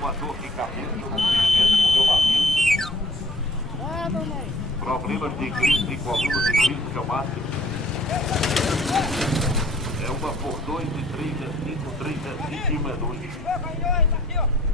uma dor de cabeça, um rompimento no reumatismo, problemas de crise de coluna, de crise reumática. É uma por 2 e 3 é 5, 3 é 5 e uma é 2.